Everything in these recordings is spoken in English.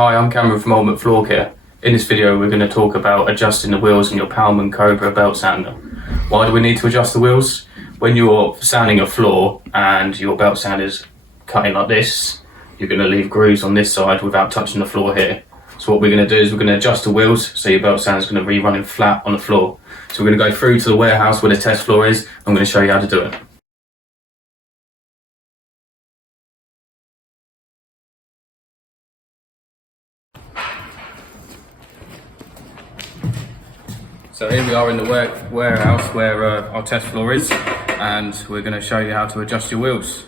Hi, I'm Cameron from Ultimate Floor Care. In this video we're going to talk about adjusting the wheels in your Pallmann Cobra Belt sander. Why do we need to adjust the wheels? When you're sanding a floor and your belt sander is cutting like this, you're going to leave grooves on this side without touching the floor here. So what we're going to do is we're going to adjust the wheels so your belt sander is going to be running flat on the floor. So we're going to go through to the warehouse where the test floor is. I'm going to show you how to do it. So here we are in the warehouse where our test floor is, and we're going to show you how to adjust your wheels.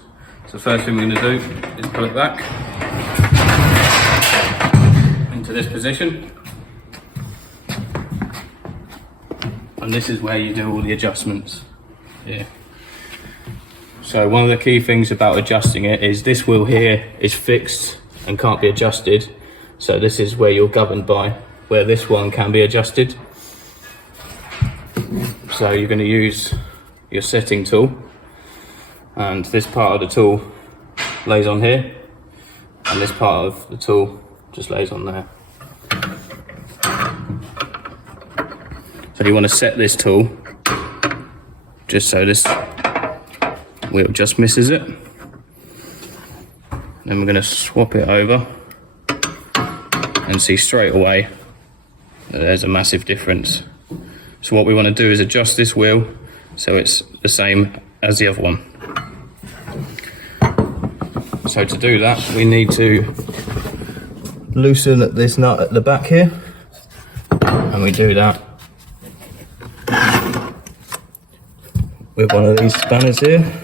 So the first thing we're going to do is pull it back into this position, and this is where you do all the adjustments. Yeah. So one of the key things about adjusting it is this wheel here is fixed and can't be adjusted, so this is where you're governed by, where this one can be adjusted. So you're going to use your setting tool, and this part of the tool lays on here, and this part of the tool just lays on there. So you want to set this tool just so this wheel just misses it. Then we're going to swap it over and see straight away that there's a massive difference. So what we want to do is adjust this wheel so it's the same as the other one. So to do that, we need to loosen this nut at the back here, and we do that with one of these spanners here.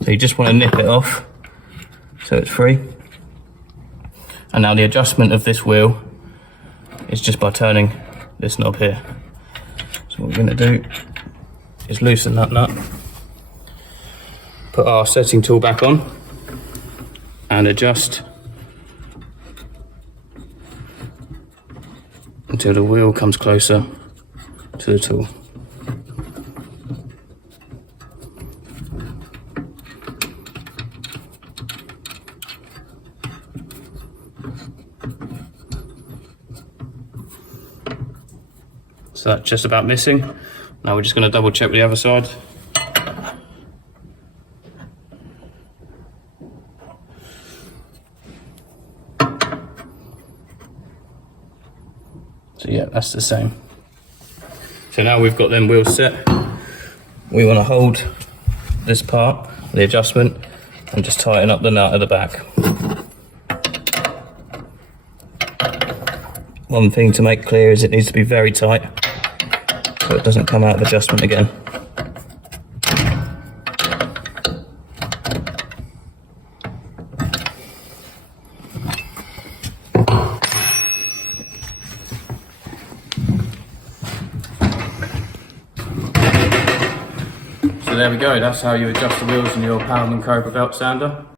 So you just want to nip it off so it's free. And now the adjustment of this wheel is just by turning this knob here. So what we're going to do is loosen that nut, put our setting tool back on and adjust until the wheel comes closer to the tool. So that's just about missing. Now we're just going to double check with the other side. So yeah, that's the same. So now we've got them wheels set. We want to hold this part, the adjustment, and just tighten up the nut at the back. One thing to make clear is it needs to be very tight so it doesn't come out of adjustment again. So there we go, that's how you adjust the wheels in your Pallmann Cobra Belt sander.